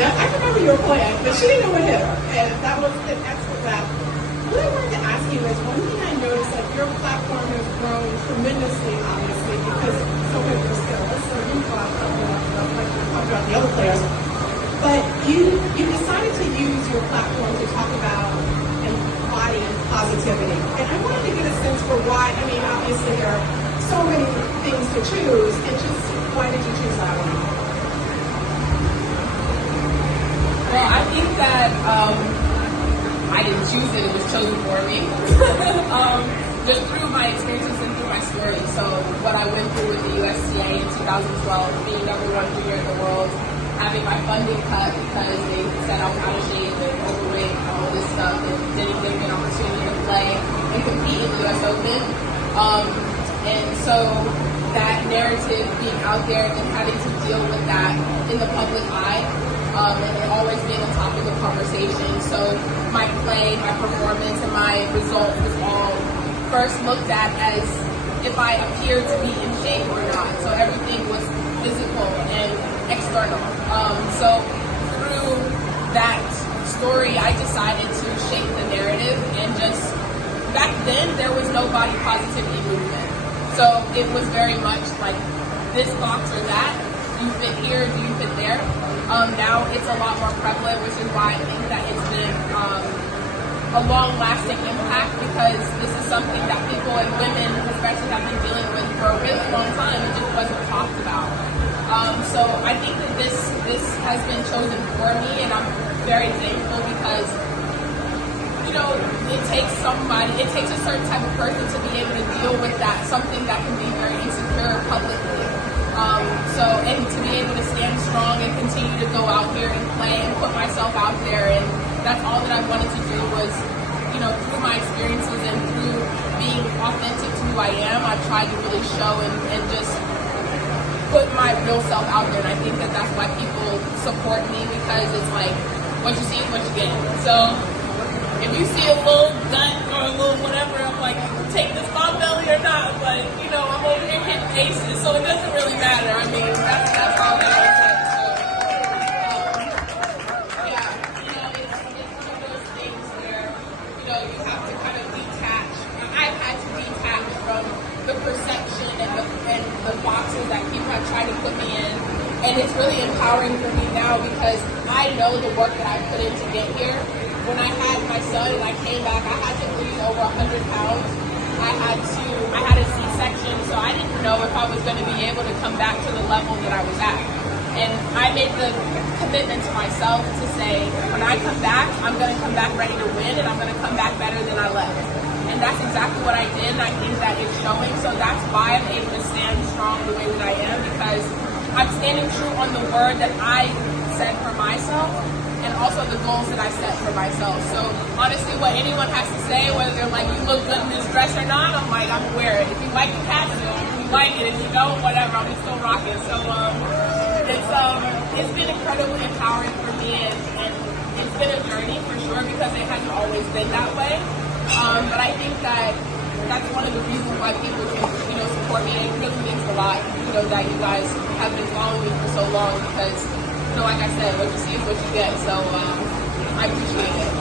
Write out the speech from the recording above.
that. I remember your plan, but she didn't know what hit her. And that was an excellent laugh. What I wanted to ask you is, one thing I noticed, like your platform has grown tremendously, obviously, because so many of the skills. So you go out talk about the other players. But you decided to use your platform to talk about body positivity. And I wanted to get a sense for why. I mean, obviously there are so many things to choose, and just why did you choose that one? Well, I think that I didn't choose it, it was chosen for me. Just through my experiences and through my story. So what I went through with the USTA in 2012, being #1 junior in the world, having my funding cut because they said I was out of shape and overweight and all this stuff, and didn't give me an opportunity to play and compete in the US Open. And so that narrative being out there and having to deal with that in the public eye, and it always being a topic of conversation. So my play, my performance, and my result was all first looked at as if I appeared to be in shape or not. So everything was physical and external. So through that story, I decided to shape the narrative, and just back then there was no body positivity movement. So it was very much like this box or that. Do you fit here? Do you fit there? Now it's a lot more prevalent, which is why I think that it's been a long-lasting impact, because this is something that people and women especially have been dealing with for a really long time. It just wasn't talked about. So I think that this has been chosen for me, and I'm very thankful because, you know, it takes a certain type of person to be able to deal with that, something that can be very insecure publicly. And to be able to stand strong and continue to go out here and play and put myself out there, and that's all that I wanted to do was, you know, through my experiences and through being authentic to who I am, I've tried to really show and just put my real self out there. And I think that that's why people support me, because it's like, what you see is what you get. So if you see a little gut or a little whatever, I'm like, take this bomb belly or not, but you know, I'm over here hitting aces, so it doesn't really matter. I mean, that's all that I said. So yeah, you know, it's one of those things where, you know, you have to kind of detach. I've had to detach from the perception and the boxes that people have tried to put me in, and it's really empowering for me now, because I know the work that I put in to get here. When I had my son and I came back, I had to lose over 100 pounds. I had a C-section, so I didn't know if I was going to be able to come back to the level that I was at. And I made the commitment to myself to say, when I come back, I'm going to come back ready to win, and I'm going to come back better than I left. And that's exactly what I did, and I think that is showing. So that's why I'm able to stand strong the way that I am, because I'm standing true on the word that I said for myself, and also the goals that I set for myself. So honestly, what anyone has to say, whether they're like, you look good in this dress or not, I'm like, I'm gonna wear it. If you like the capsule, you like it. If you don't, whatever, I'm still rocking. So it's been incredibly empowering for me, and it's been a journey for sure, because it hasn't always been that way. But I think that that's one of the reasons why people can, you know, support me. And it really means a lot, you know, that you guys have been following me for so long, because, you know, like I said, what you see is what you get. So I appreciate it.